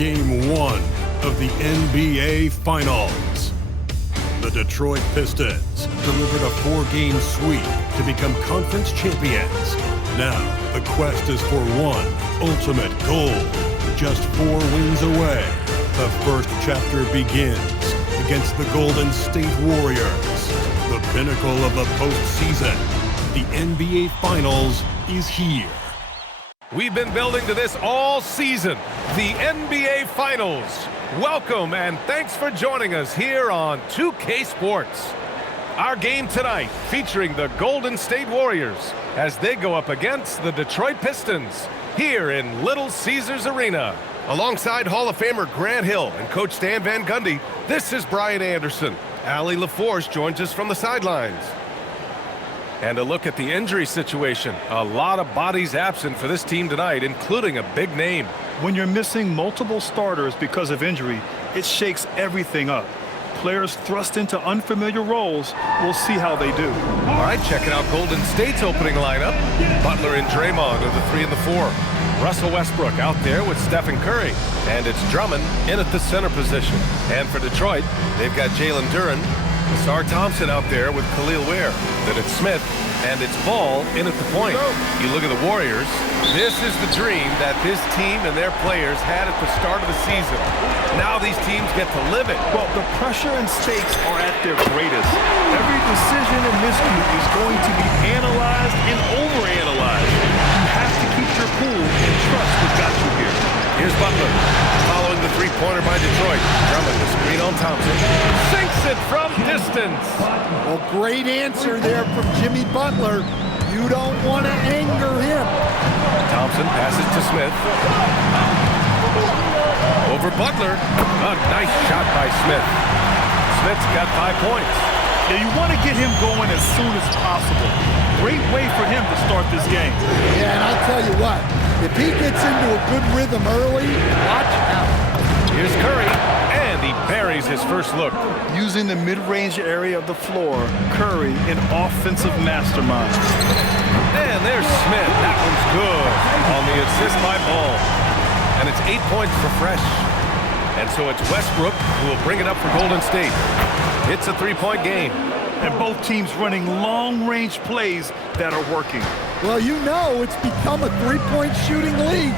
Game 1 of the NBA Finals. The Detroit Pistons delivered a 4-game sweep to become conference champions. Now, the quest is for one ultimate goal. Just 4 wins away, the first chapter begins against the Golden State Warriors. The pinnacle of the postseason. The NBA Finals is here. We've been building to this all season, the NBA Finals. Welcome and thanks for joining us here on 2K Sports. Our game tonight featuring the Golden State Warriors as they go up against the Detroit Pistons here in Little Caesars Arena. Alongside Hall of Famer Grant Hill and Coach Stan Van Gundy, this is Brian Anderson. Allie LaForce joins us from the sidelines. And a look at the injury situation. A lot of bodies absent for this team tonight, including a big name. When you're missing multiple starters because of injury, it shakes everything up. Players thrust into unfamiliar roles. We'll see how they do. All right, checking out Golden State's opening lineup. Butler and Draymond are the 3 and the 4. Russell Westbrook out there with Steph and Curry. And it's Drummond in at the center position. And for Detroit, they've got Jalen Duren, Sar Thompson out there with Khalil Ware. Then it's Smith, and it's Ball in at the point. You look at the Warriors. This is the dream that this team and their players had at the start of the season. Now these teams get to live it. Well, the pressure and stakes are at their greatest. Every decision and miscue is going to be analyzed and overanalyzed. You have to keep your cool and trust what got you here. Here's Butler, following the three-pointer by Detroit. Drummond, the screen on Thompson. Sinks it from distance. Well, great answer there from Jimmy Butler. You don't want to anger him. Thompson passes to Smith. Over Butler. A nice shot by Smith. Smith's got 5 points. Yeah, you want to get him going as soon as possible. Great way for him to start this game. Yeah, and I'll tell you what. If he gets into a good rhythm early, watch out. Here's Curry, and he buries his first look. Using the mid-range area of the floor, Curry, an offensive mastermind. And there's Smith. That one's good on the assist by Ball. And it's 8 points for Fresh. And so it's Westbrook who will bring it up for Golden State. It's a 3-point game. And both teams running long-range plays that are working. Well, you know it's become a 3-point shooting league.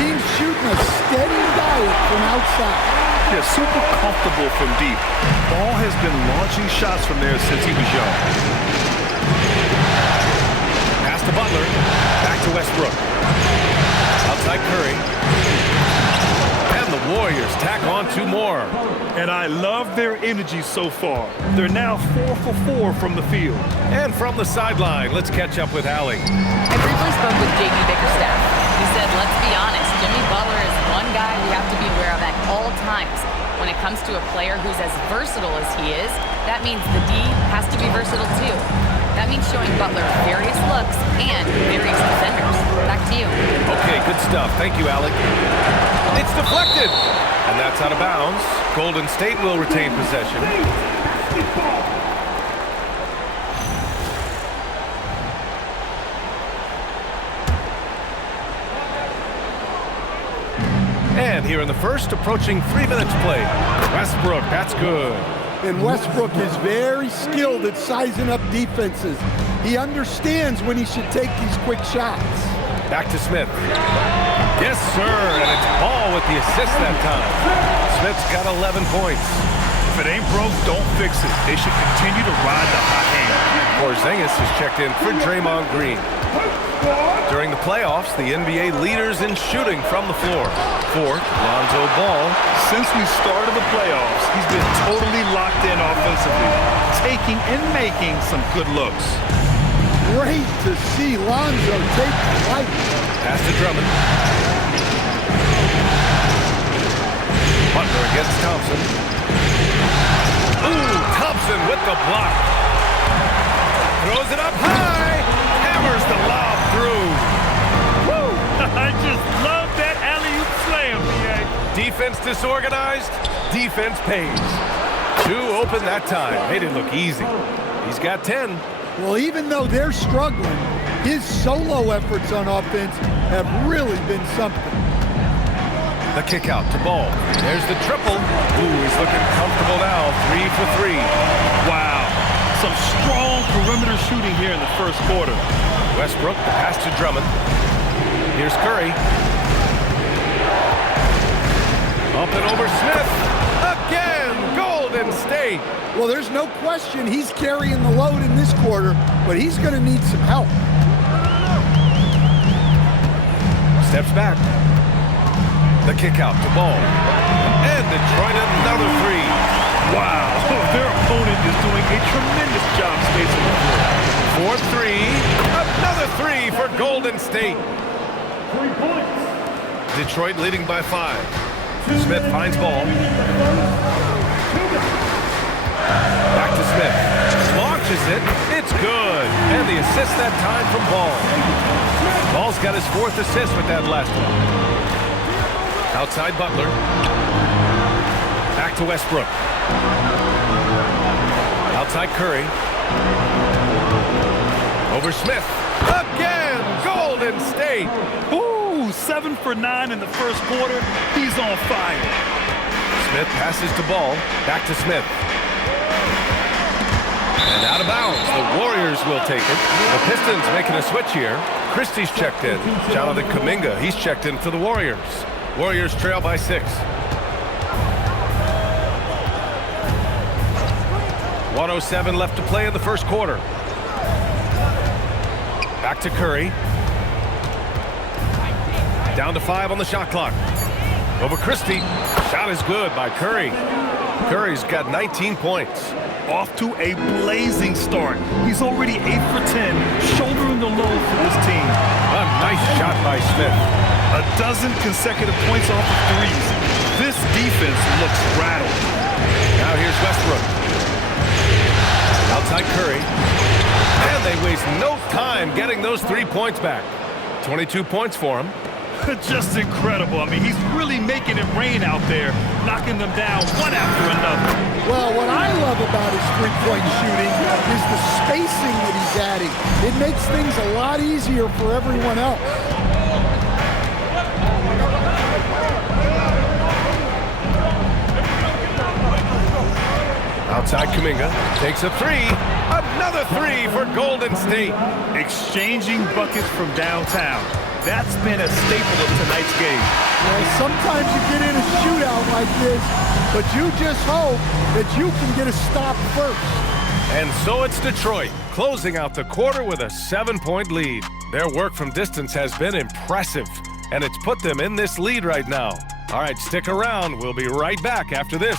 Teams shooting a steady diet from outside. They're super comfortable from deep. Ball has been launching shots from there since he was young. Pass to Butler. Back to Westbrook. Outside Curry. And the Warriors tack on 2 more. And I love their energy so far. They're now 4 for 4 from the field. And from the sideline, let's catch up with Allie. I briefly spoke with J.B. Bickerstaff. He said, let's be honest, Jimmy Butler is one guy we have to be aware of at all times. When it comes to a player who's as versatile as he is, that means the D has to be versatile too. That means showing Butler various looks and various defenders. Back to you. Okay, good stuff. Thank you, Alec. It's deflected. And that's out of bounds. Golden State will retain possession. And here in the first, approaching 3 minutes played. Westbrook, that's good. And Westbrook is very skilled at sizing up defenses. He understands when he should take these quick shots. Back to Smith. Yes, sir, and it's Ball with the assist that time. Smith's got 11 points. If it ain't broke, don't fix it. They should continue to ride the hot hand. Porzingis is checked in for Draymond Green. During the playoffs, the NBA leaders in shooting from the floor. For Lonzo Ball. Since we started the playoffs, he's been totally locked in offensively, taking and making some good looks. Great to see Lonzo take flight. Pass to Drummond. Butler against Thompson. Ooh, Thompson with the block. Throws it up high. Hammers the lob through. Woo! I just love that alley-oop slam, BA. Defense disorganized. Defense pays. 2 open that time. Made it look easy. He's got 10. Well, even though they're struggling, his solo efforts on offense have really been something. The kick out to Ball. There's the triple. Ooh, he's looking comfortable now. 3 for 3. Wow. Some strong perimeter shooting here in the first quarter. Westbrook, the pass to Drummond. Here's Curry. Up and over Smith. Again, Golden State. Well, there's no question he's carrying the load in this quarter, but he's going to need some help. Steps back. The kick out to Ball. And Detroit another 3. Wow, their opponent is doing a tremendous job spacing the floor. 4-3. Another 3 for Golden State. 3 points. Detroit leading by 5. Smith finds Ball. Back to Smith. Launches it. It's good. And the assist that time from Ball. Ball's got his 4th assist with that last one. Outside Butler. Back to Westbrook. Outside Curry. Over Smith. Again, Golden State. Ooh, 7 for 9 in the first quarter. He's on fire. Smith passes to Ball. Back to Smith. And out of bounds. The Warriors will take it. The Pistons making a switch here. Christie's checked in. Jonathan Kuminga, he's checked in for the Warriors. Warriors trail by 6. 1:07 left to play in the first quarter. Back to Curry. Down to 5 on the shot clock. Over Christie. Shot is good by Curry. Curry's got 19 points. Off to a blazing start. He's already 8 for 10, shouldering the load for this team. A nice shot by Smith. A dozen consecutive points off of threes. This defense looks rattled. Now here's Westbrook. Outside Curry. And they waste no time getting those 3 points back. 22 points for him. Just incredible. I mean, he's really making it rain out there, knocking them down one after another. Well, what I love about his three-point shooting is the spacing that he's adding. It makes things a lot easier for everyone else. Outside Kuminga takes a 3. Another 3 for Golden State. Exchanging buckets from downtown. That's been a staple of tonight's game. Well, sometimes you get in a shootout like this, but you just hope that you can get a stop first. And so it's Detroit, closing out the quarter with a 7-point lead. Their work from distance has been impressive, and it's put them in this lead right now. All right, stick around. We'll be right back after this.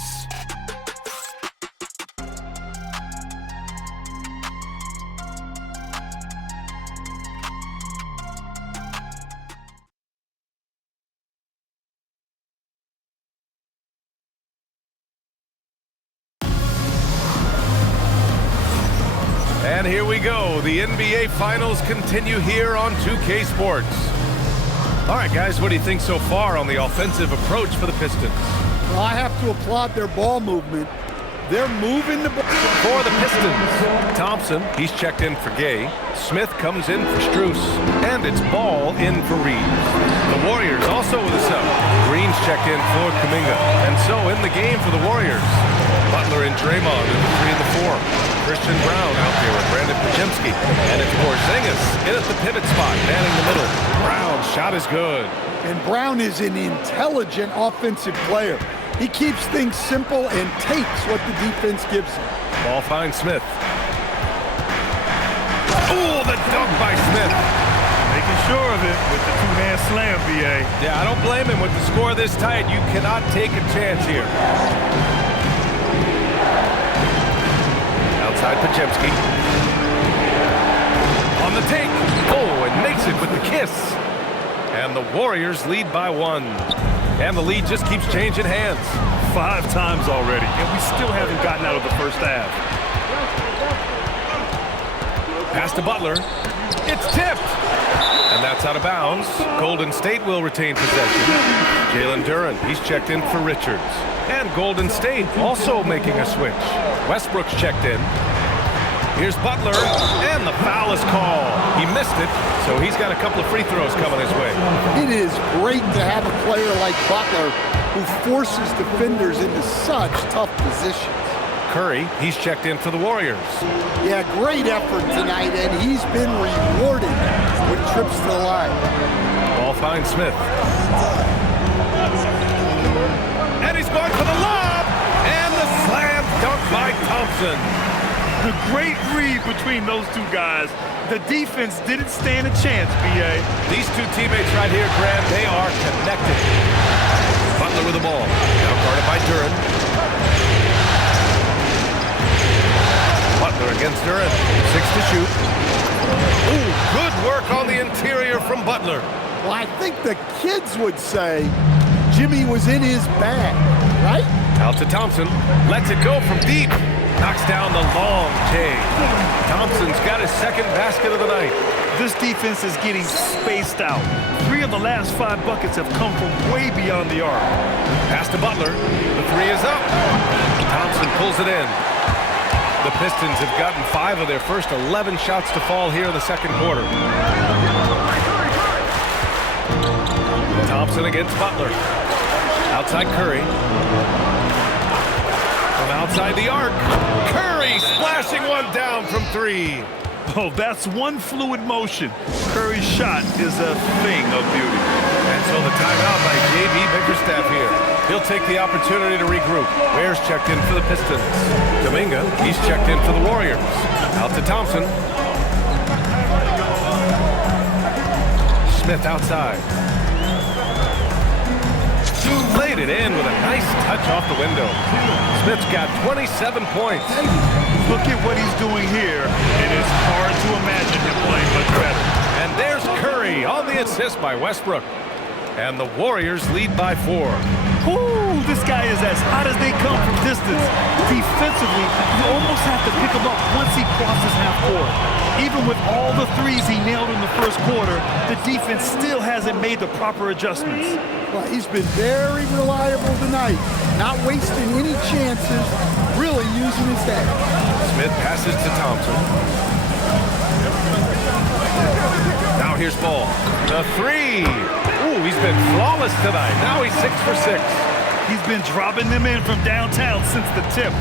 And here we go. The NBA Finals continue here on 2K Sports. All right, guys, what do you think so far on the offensive approach for the Pistons? Well, I have to applaud their ball movement. They're moving the ball. For the Pistons, Thompson, he's checked in for Gay. Smith comes in for Strus. And it's Ball in for Reeves. The Warriors also with a sub. Green's checked in for Kuminga. And so in the game for the Warriors, Butler and Draymond in the 3 and the 4. Christian Brown out there with Brandon Pajemski. And it's Porzingis in at the pivot spot, manning the middle. Brown's shot is good. And Brown is an intelligent offensive player. He keeps things simple and takes what the defense gives him. Ball finds Smith. Oh, the dunk by Smith. Making sure of it with the two-hand slam, BA. Yeah, I don't blame him. With the score this tight, you cannot take a chance here. Outside Pajemski. On the take. Oh, and makes it with the kiss. And the Warriors lead by 1. And the lead just keeps changing hands. 5 times already, and we still haven't gotten out of the first half. Pass to Butler. It's tipped. And that's out of bounds. Golden State will retain possession. Jalen Duren, he's checked in for Richards. And Golden State also making a switch. Westbrook's checked in. Here's Butler, and the foul is called. He missed it, so he's got a couple of free throws coming his way. It is great to have a player like Butler who forces defenders into such tough positions. Curry, he's checked in for the Warriors. Yeah, great effort tonight, and he's been rewarded with trips to the line. Ball finds Smith. And he's going for the lob, and the slam dunk by Thompson. The great read between those two guys. The defense didn't stand a chance, B.A. These two teammates right here, Grant, they are connected. Butler with the ball. Now guarded by Duren. Butler against Duren. 6 to shoot. Ooh, good work on the interior from Butler. Well, I think the kids would say Jimmy was in his bag, right? Out to Thompson. Lets it go from deep. Knocks down the long Cade. Thompson's got his second basket of the night. This defense is getting spaced out. 3 of the last 5 buckets have come from way beyond the arc. Pass to Butler. The 3 is up. Thompson pulls it in. The Pistons have gotten 5 of their first 11 shots to fall here in the second quarter. Thompson against Butler. Outside Curry. From outside the arc. Curry splashing one down from 3. Oh, that's one fluid motion. Curry's shot is a thing of beauty. And so the timeout by J.B. Bickerstaff here. He'll take the opportunity to regroup. Ware's checked in for the Pistons. Dominga, he's checked in for the Warriors. Out to Thompson. Smith outside. Laid it in with a nice touch off the window. Smith's got 27 points. Look at what he's doing here, and it's hard to imagine him playing much better. And there's Curry on the assist by Westbrook. And the Warriors lead by 4. Ooh, this guy is as hot as they come from distance. Defensively, you almost have to pick him up once he crosses half court. Even with all the threes he nailed in the first quarter, the defense still hasn't made the proper adjustments. Well, he's been very reliable tonight, not wasting any chances, really using his head. Smith passes to Thompson. Now here's Ball. The 3. Ooh, he's been flawless tonight. Now he's 6 for 6. He's been dropping them in from downtown since the tip.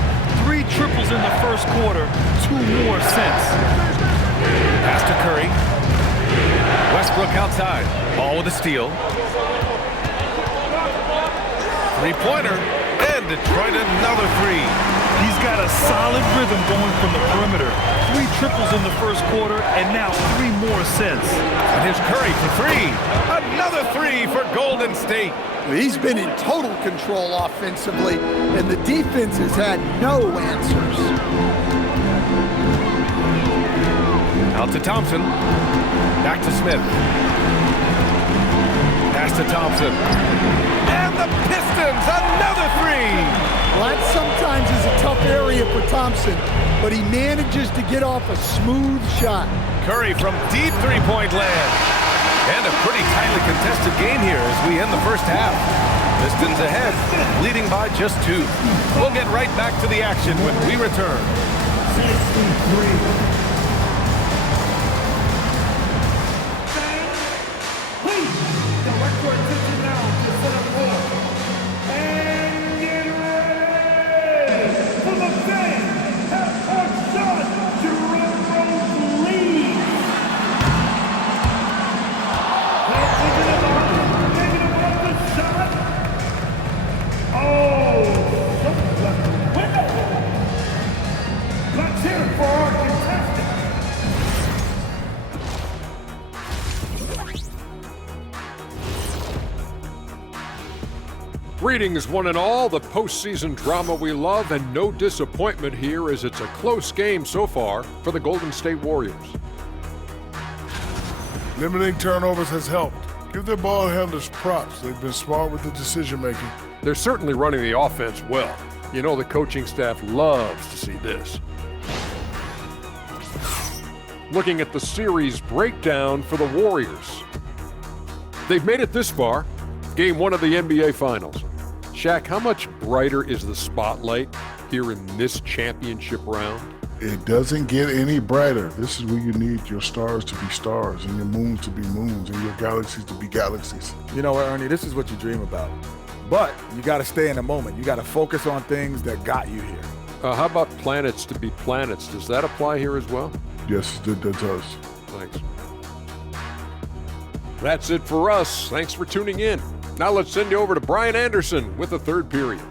3 triples in the first quarter, 2 more since. Pass to Curry. Westbrook outside. Ball with a steal. 3-pointer. And Detroit another 3. He's got a solid rhythm going from the perimeter. 3 triples in the first quarter, and now 3 more since. And here's Curry for 3. Another 3 for Golden State. He's been in total control offensively, and the defense has had no answers. Out to Thompson. Back to Smith. Pass to Thompson. And the Pistons, another 3. Well, that sometimes is a tough area for Thompson, but he manages to get off a smooth shot. Curry from deep 3-point land. And a pretty tightly contested game here as we end the first half. Pistons ahead, leading by just 2. We'll get right back to the action when we return. Greetings, one and all, the postseason drama we love, and no disappointment here as it's a close game so far for the Golden State Warriors. Limiting turnovers has helped. Give their ball handlers props. They've been smart with the decision-making. They're certainly running the offense well. You know the coaching staff loves to see this. Looking at the series breakdown for the Warriors. They've made it this far, Game 1 of the NBA Finals. Shaq, how much brighter is the spotlight here in this championship round? It doesn't get any brighter. This is where you need your stars to be stars and your moons to be moons and your galaxies to be galaxies. You know what, Ernie, this is what you dream about. But you got to stay in the moment. You got to focus on things that got you here. How about planets to be planets? Does that apply here as well? Yes, that does. Thanks. That's it for us. Thanks for tuning in. Now let's send you over to Brian Anderson with the third period.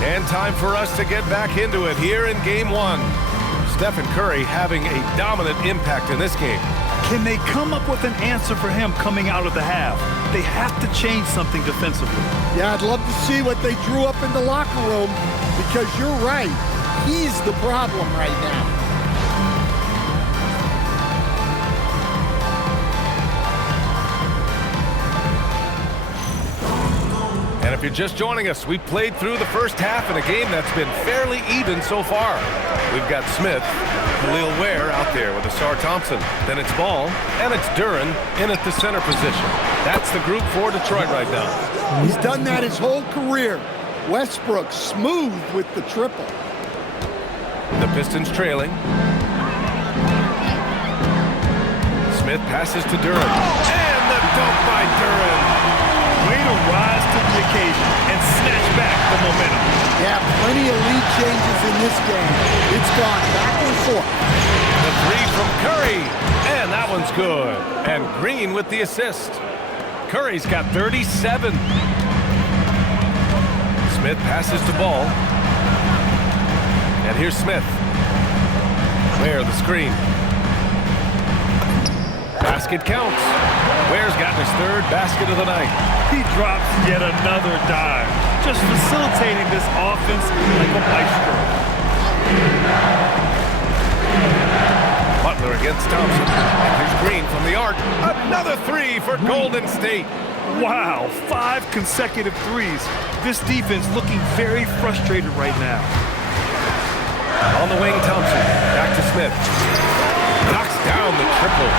And time for us to get back into it here in Game 1. Steph and Curry having a dominant impact in this game. Can they come up with an answer for him coming out of the half? They have to change something defensively. Yeah, I'd love to see what they drew up in the locker room, because you're right. He's the problem right now. And if you're just joining us, we played through the first half in a game that's been fairly even so far. We've got Smith, Khalil Ware out there with Asar Thompson. Then it's Ball, and it's Duren in at the center position. That's the group for Detroit right now. He's done that his whole career. Westbrook smooth with the triple. The Pistons trailing. Smith passes to Duren. And the dunk by Duren. Way to rise to the occasion and snatch back the momentum. Yeah, plenty of lead changes in this game. It's gone back and forth. The three from Curry, and that one's good. And Green with the assist. Curry's got 37. Smith passes to Ball. And here's Smith. Ware the screen. Basket counts. Ware's gotten his third basket of the night. He drops yet another dime, just facilitating this offense like a maestro. Butler against Thompson. And here's Green from the arc. Another three for Golden State. Wow, 5 consecutive threes. This defense looking very frustrated right now. On the wing, Thompson. Back to Smith. Knocks down the triple.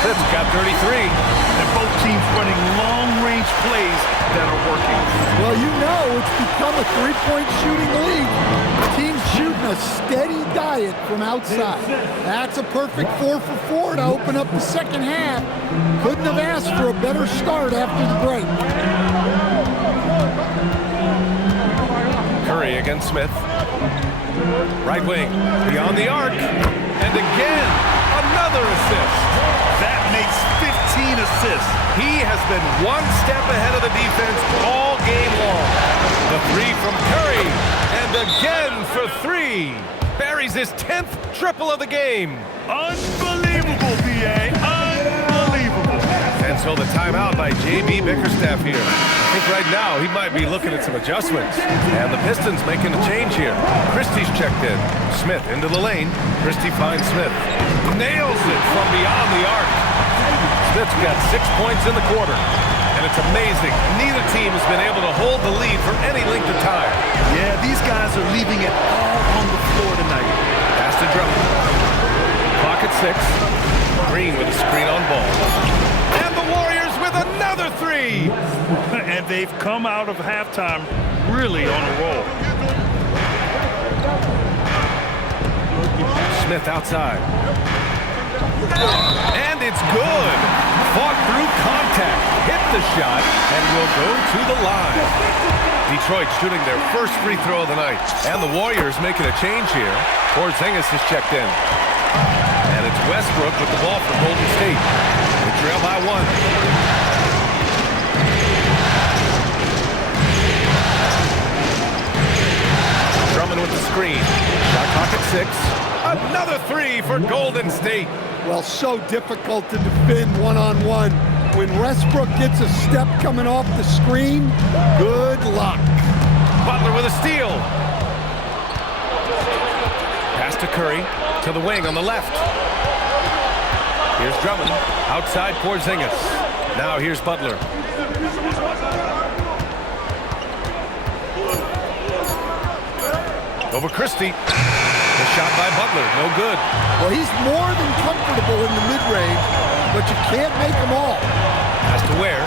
Smith's got 33. And both teams running long-range plays that are working. Well, you know it's become a three-point shooting league. Teams shooting a steady diet from outside. That's a perfect 4 for 4 to open up the second half. Couldn't have asked for a better start after the break. Curry against Smith. Right wing, beyond the arc. And again, another assist. That makes 15 assists. He has been one step ahead of the defense all game long. The three from Curry, and again for three. Buries his 10th triple of the game. Unbelievable, BA. Unbelievable. And so the timeout by J.B. Bickerstaff here. I think right now he might be looking at some adjustments. And the Pistons making a change here. Christie's checked in. Smith into the lane. Christie finds Smith. Nails it from beyond the arc. Smith's got 6 points in the quarter. And it's amazing. Neither team has been able to hold the lead for any length of time. Yeah, these guys are leaving it all on the floor tonight. Pass to Drummond. Clock at 6. Green with a screen on Ball. And the Warriors with another three. And they've come out of halftime really on a roll. Smith outside. And it's good. Fought through contact. Hit the shot and will go to the line. Detroit shooting their first free throw of the night. And the Warriors making a change here. Porzingis is checked in. And it's Westbrook with the ball for Golden State. They trail by 1. Drummond with the screen. Shot clock at 6. Another three for Golden State. Well, so difficult to defend one-on-one. When Westbrook gets a step coming off the screen, good luck. Butler with a steal. Pass to Curry, to the wing on the left. Here's Drummond, outside Porzingis. Now here's Butler. Over Christie. The shot by Butler, no good. Well, he's more than comfortable in the mid-range, but you can't make them all. Has to wear.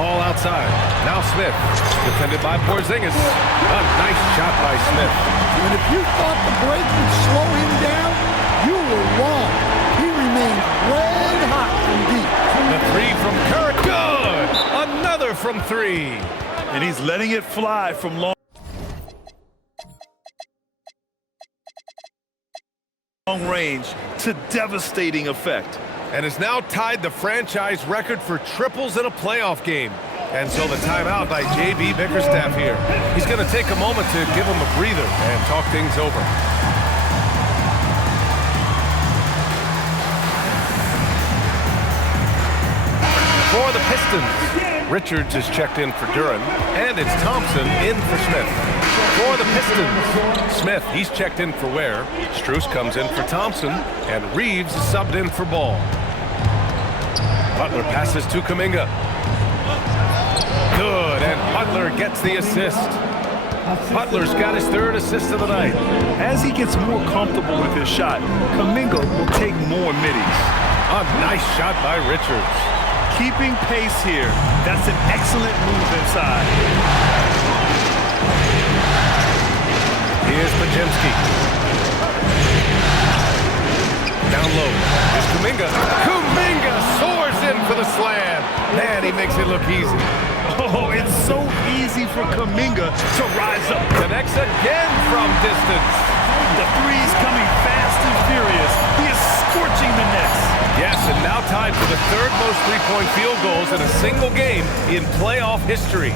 Ball outside. Now Smith. Defended by Porzingis. A nice shot by Smith. And if you thought the break would slow him down, you were wrong. He remained red hot from deep. The three from Curry. Good! Another from three. And he's letting it fly from long range to devastating effect. And has now tied the franchise record for triples in a playoff game. And so the timeout by J.B. Bickerstaff here. He's going to take a moment to give him a breather and talk things over. For the Pistons, Richards is checked in for Duren, and it's Thompson in for Smith. For the Pistons, Smith, he's checked in for Ware. Strus comes in for Thompson, and Reeves is subbed in for Ball. Butler passes to Kuminga. Good, and Butler gets the assist. Butler's got his third assist of the night. As he gets more comfortable with his shot, Kuminga will take more middies. A nice shot by Richards. Keeping pace here. That's an excellent move inside. Here's Pajemski. Down low. Here's Kuminga. Kuminga soars in for the slam. Man, he makes it look easy. Oh, it's so easy for Kuminga to rise up. Connects again from distance. The three's coming fast and furious. He is scorching the nets. Yes, and now tied for the third most three-point field goals in a single game in playoff history.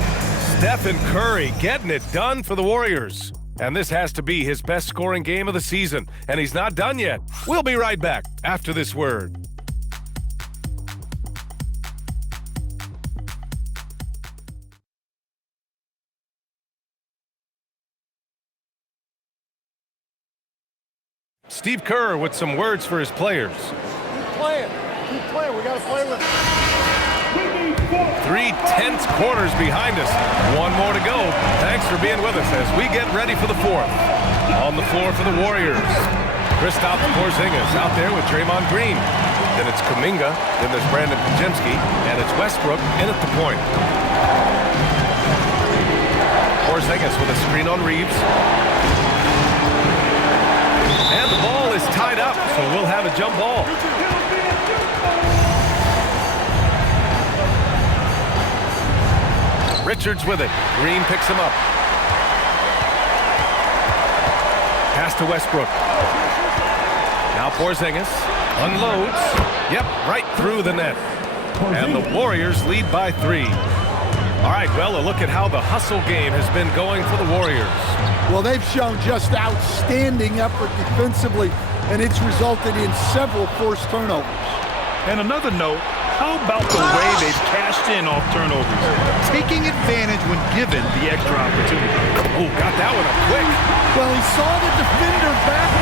Steph and Curry getting it done for the Warriors. And this has to be his best scoring game of the season. And he's not done yet. We'll be right back after this word. Steve Kerr with some words for his players. Keep playing. We got to play with it. 3 tense quarters behind us. One more to go. Thanks for being with us as we get ready for the fourth. On the floor for the Warriors, Kristaps Porzingis out there with Draymond Green. Then it's Kuminga, then there's Brandon Pajemski, and it's Westbrook in at the point. Porzingis with a screen on Reeves. And the ball is tied up, so we'll have a jump ball. Richards with it. Green picks him up. Pass to Westbrook. Now Porzingis unloads. Yep, right through the net. And the Warriors lead by 3. All right, well, a look at how the hustle game has been going for the Warriors. Well, they've shown just outstanding effort defensively, and it's resulted in several forced turnovers. And another note, how about the way they've cashed in off turnovers? Taking advantage when given the extra opportunity. Oh, got that one up quick. Well, he saw the defender back,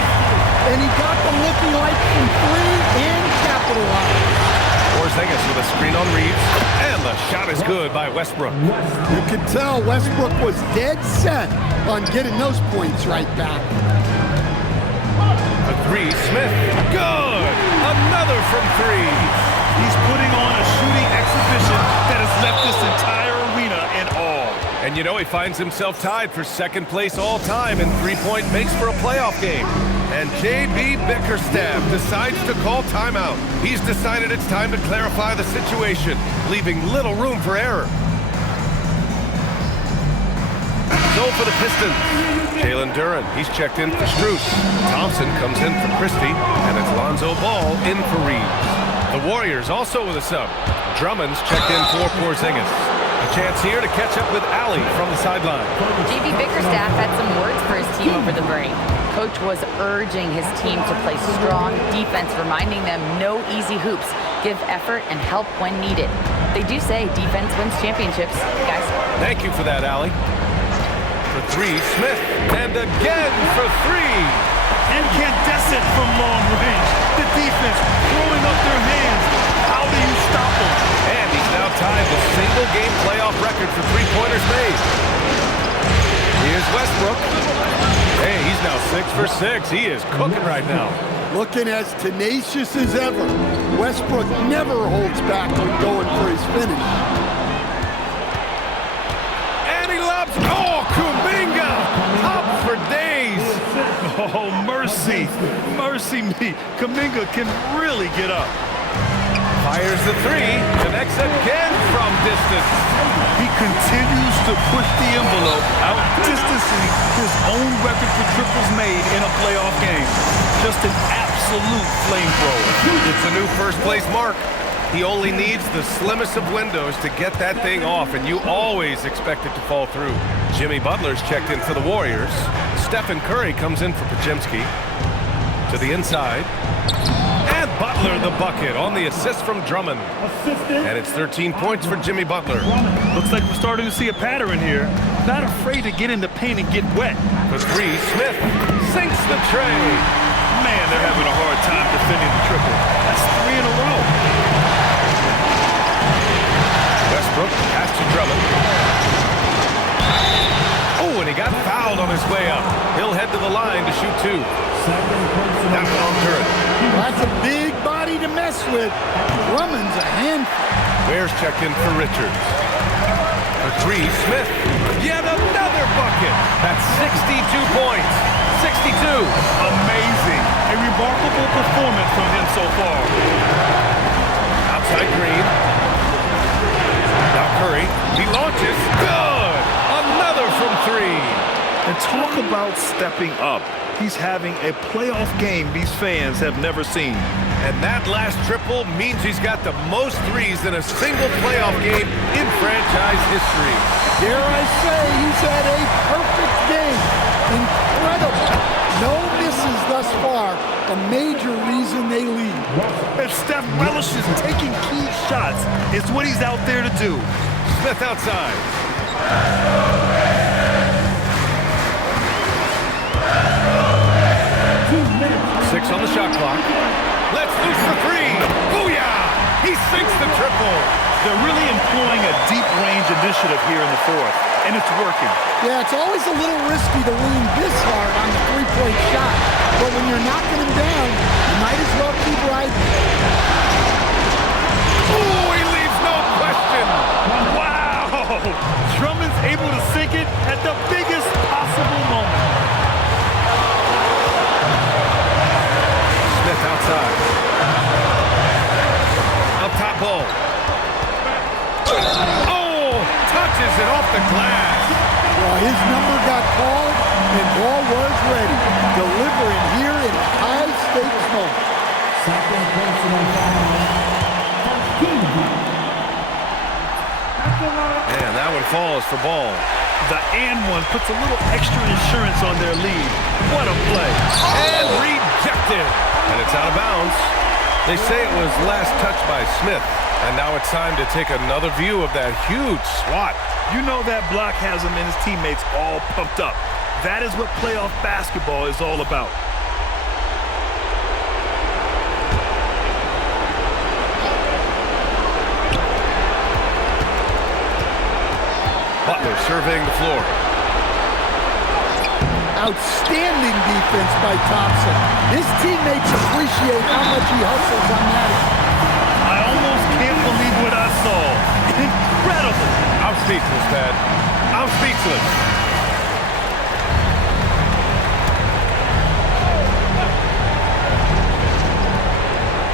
and he got them looking like from 3 and capitalized. Porzingis with a screen on Reeves, and the shot is good by Westbrook. You could tell Westbrook was dead set on getting those points right back. A 3, Smith. Good! Another from 3. He's putting on a shooting exhibition that has left this entire arena in awe. And you know, he finds himself tied for second place all time in three-point makes for a playoff game. And J.B. Bickerstaff decides to call timeout. He's decided it's time to clarify the situation, leaving little room for error. So for the Pistons, Jalen Duren, he's checked in for Strus. Thompson comes in for Christie, and it's Lonzo Ball in for Reeves. The Warriors also with a sub. Drummond's checked in for Porzingis. A chance here to catch up with Allie from the sideline. J.B. Bickerstaff had some words for his team over the break. Coach was urging his team to play strong defense, reminding them no easy hoops, give effort, and help when needed. They do say defense wins championships, guys. Thank you for that, Allie. For 3, Smith, and again for 3. Incandescent from long range. The defense throwing up their hands. How do you stop them? And he's now tied the single-game playoff record for three-pointers made. Here's Westbrook. Hey, he's now 6 for 6. He is cooking right now. Looking as tenacious as ever. Westbrook never holds back when going for his finish. And he lobs. Oh, Kuminga! Up for days. Oh, mercy. Mercy me. Kuminga can really get up. Fires the three. Connects again from distance. He continues to push the envelope, outdistancing his own record for triples made in a playoff game. Just an absolute flamethrower. It's a new first-place mark. He only needs the slimmest of windows to get that thing off, and you always expect it to fall through. Jimmy Butler's checked in for the Warriors. Stephen Curry comes in for Podziemski. To the inside. And Butler the bucket on the assist from Drummond. And it's 13 points for Jimmy Butler. Looks like we're starting to see a pattern here. Not afraid to get in the paint and get wet. For three, Smith sinks the tray. Man, they're having a hard time defending the triple. That's 3 in a row. Westbrook pass to Drummond. Oh, and he got fouled on his way up. He'll head to the line to shoot 2. Now on Curry. That's a big body to mess with. Drummond's a handful. Ware's checked in for Richards. For three, Smith. Yet another bucket. That's 62 points. 62. Amazing. A remarkable performance from him so far. Outside Green. Now Curry. He launches. Good. Another from 3. And talk about stepping up. He's having a playoff game these fans have never seen. And that last triple means he's got the most threes in a single playoff game in franchise history. Dare I say he's had a perfect game. Incredible. No misses thus far. A major reason they lead. And Steph relishes taking key shots. It's what he's out there to do. Smith outside. 6 on the shot clock. Let's loose for 3. Booyah! He sinks the triple. They're really employing a deep-range initiative here in the fourth, and it's working. Yeah, it's always a little risky to lean this hard on the three-point shot. But when you're knocking him down, you might as well keep riding. Oh, he leaves no question. Wow! Drummond's able to sink it at the biggest possible moment. Smith outside. Up top ball. Oh, touches it off the glass. Well, his number got called and ball was ready. Delivering here in a high-stakes moment. And that one falls for ball. The and one puts a little extra insurance on their lead. What a play. And rejected. And it's out of bounds. They say it was last touched by Smith. And now it's time to take another view of that huge swat. You know that block has him and his teammates all pumped up. That is what playoff basketball is all about. Butler surveying the floor. Outstanding defense by Thompson. His teammates appreciate how much he hustles on that. I almost can't believe what I saw. Incredible. I'm speechless, Pat. I'm speechless.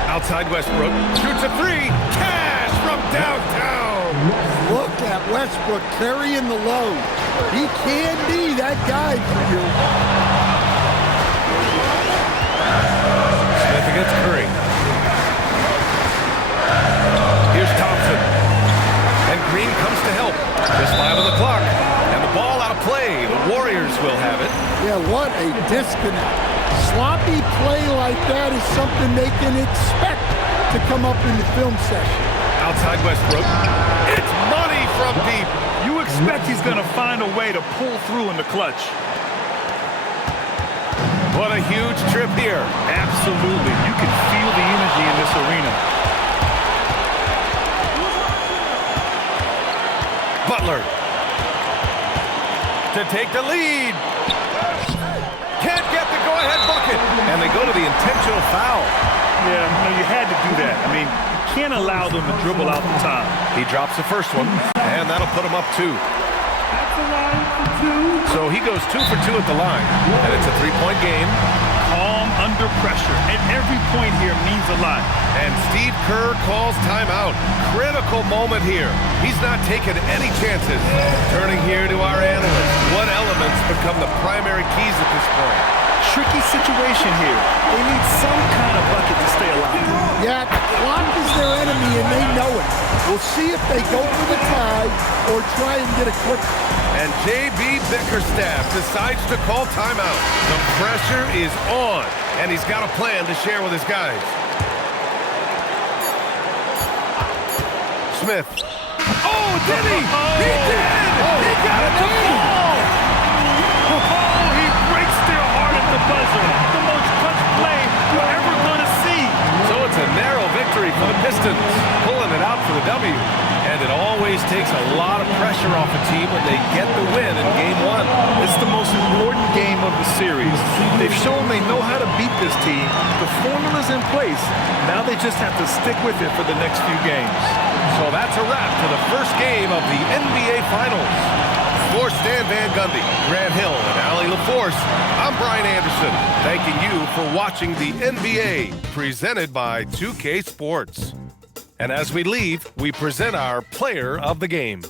Outside Westbrook. Shoots a 3. Cash from downtown. Look at Westbrook carrying the load. He can be that guy for you. Smith against Curry. Here's Thompson. And Green comes to help. Just 5 on the clock. And the ball out of play. The Warriors will have it. Yeah, what a disconnect. Sloppy play like that is something they can expect to come up in the film session. Outside Westbrook. It's money from deep. You expect he's going to find a way to pull through in the clutch. What a huge trip here. Absolutely. You can feel the energy in this arena. Butler to take the lead. And they go to the intentional foul. Yeah, you had to do that. I mean, you can't allow them to dribble out the time. He drops the first one, and that'll put him up 2. So he goes 2 for 2 at the line, and it's a 3-point game. Calm under pressure, and every point here means a lot. And Steve Kerr calls timeout. Critical moment here. He's not taking any chances. Turning here to our analysts. What elements become the primary keys at this point? Tricky situation here. They need some kind of bucket to stay alive. Yeah, clock is their enemy, and they know it. We'll see if they go for the tie or try and get a quick. And J.B. Bickerstaff decides to call timeout. The pressure is on, and he's got a plan to share with his guys. Smith. Oh, did he? He did! He got it to fall! Oh, he breaks their heart at the buzzer. The most clutch play you're ever going to see. So it's a narrow victory for the Pistons, pulling it out for the W. And it always takes a lot of pressure off a team when they get the win in Game 1. It's the most important game of the series. They've shown they know how to beat this team. The formula's in place. Now they just have to stick with it for the next few games. So that's a wrap to the first game of the NBA Finals. For Stan Van Gundy, Grant Hill, and Allie LaForce, I'm Brian Anderson, thanking you for watching the NBA, presented by 2K Sports. And as we leave, we present our player of the game.